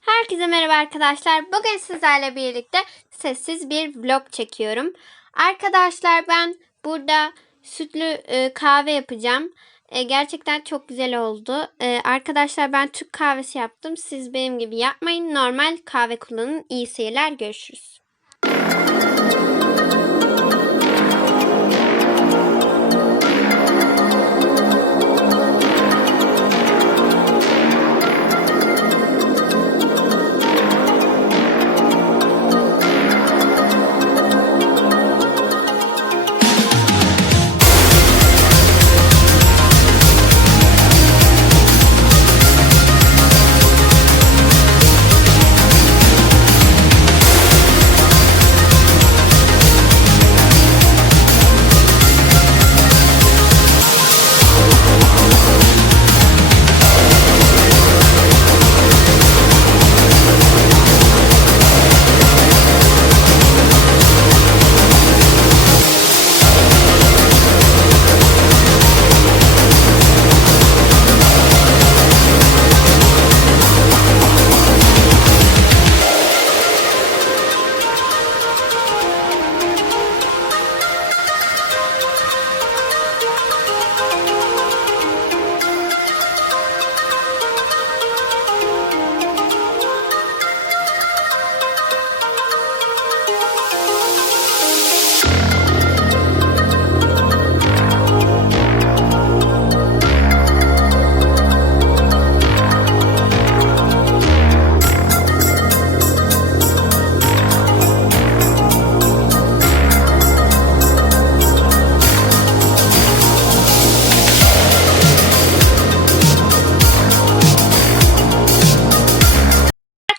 Herkese merhaba arkadaşlar. Bugün sizlerle birlikte sessiz bir vlog çekiyorum. Arkadaşlar ben burada sütlü kahve yapacağım. Gerçekten çok güzel oldu. Arkadaşlar ben Türk kahvesi yaptım. Siz benim gibi yapmayın. Normal kahve kullanın. İyi seyirler. Görüşürüz.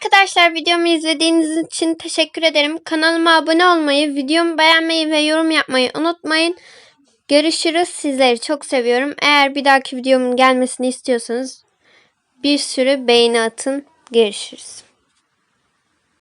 Arkadaşlar videomu izlediğiniz için teşekkür ederim. Kanalıma abone olmayı, videomu beğenmeyi ve yorum yapmayı unutmayın. Görüşürüz. Sizleri çok seviyorum. Eğer bir dahaki videomun gelmesini istiyorsanız bir sürü beğeni atın. Görüşürüz.